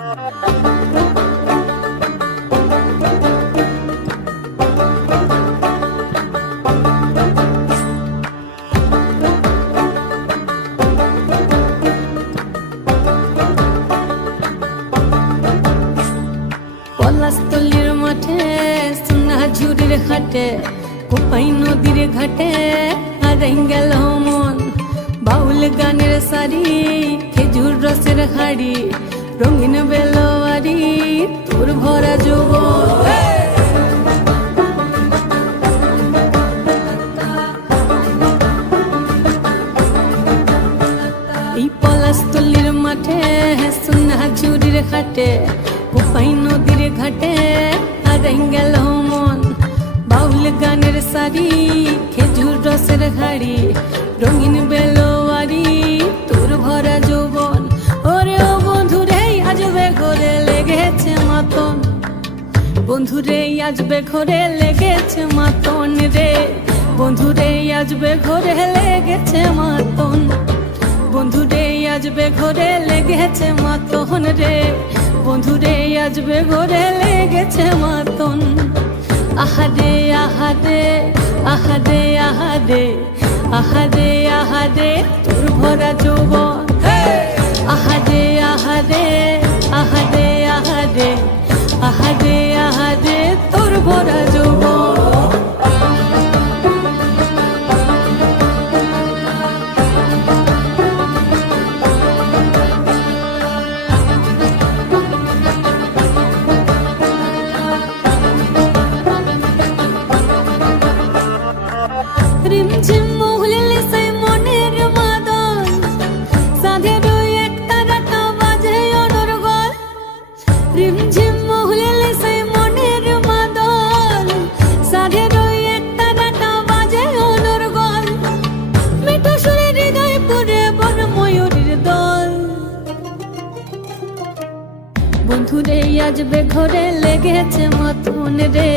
পলাশতলির মাঠে সোনাঝুরির ঘাটে কোপাই নদীর ঘাটে হারাই গেল মন। বাউল গানের শাড়ি খেজুর রসের হাড়ি রঙিন বেলোয়ারি তোর ভরা যৌবন। এই পলাশতলির মাঠে সোনাঝুরির ঘাটে কোপাই নদীর ঘাটে হারাই গেল মন। বাউল গানের শাড়ি খেজুর রসের হাড়ি রঙিন বেলোয়ারি তোর ভরা যৌবন। ওরে ও বন্ধুরে আজবে ঘরে লেগেছে মাতন, বন্ধুরে আজবে ঘরে লেগেছে মাতন রে, বন্ধুরে আজবে ঘরে লেগেছে মাতন, বন্ধুরে আজবে ঘরে লেগেছে মাতন রে, বন্ধুরে আজবে ঘরে লেগেছে মাতন। আহারে আহারে আহারে আহারে আহারে আহারে তোর ভরা যৌবন। আহারে আহারে আহারে আহারে আহারে আহারে তোর ভরা যৌবন। রিমঝিম মহুলিলে সেই মনের মাদল সাধের এক তারাটা বাজে অনর্গল। রিমঝিম মহুলিলে সেই মনের মাদল সাধের এক তারাটা বাজে অনর্গল। মিঠো সুরে হৃদয় পুরে বন ময়ূরীর দল। বন্ধুরে আজবে ঘরে লেগেছে মাতন রে,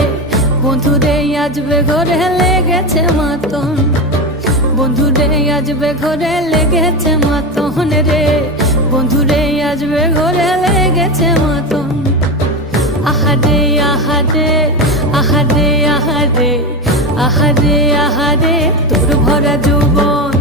বন্ধুরে আজবে ঘরে লেগেছে মাতন, বন্ধুরে আজবে ঘরে লেগেছে মাতন রে, বন্ধুরে আজবে ঘরে লেগেছে মাতন। আহারে আহারে আহারে আহারে আহারে আহারে তোর ভরা যৌবন।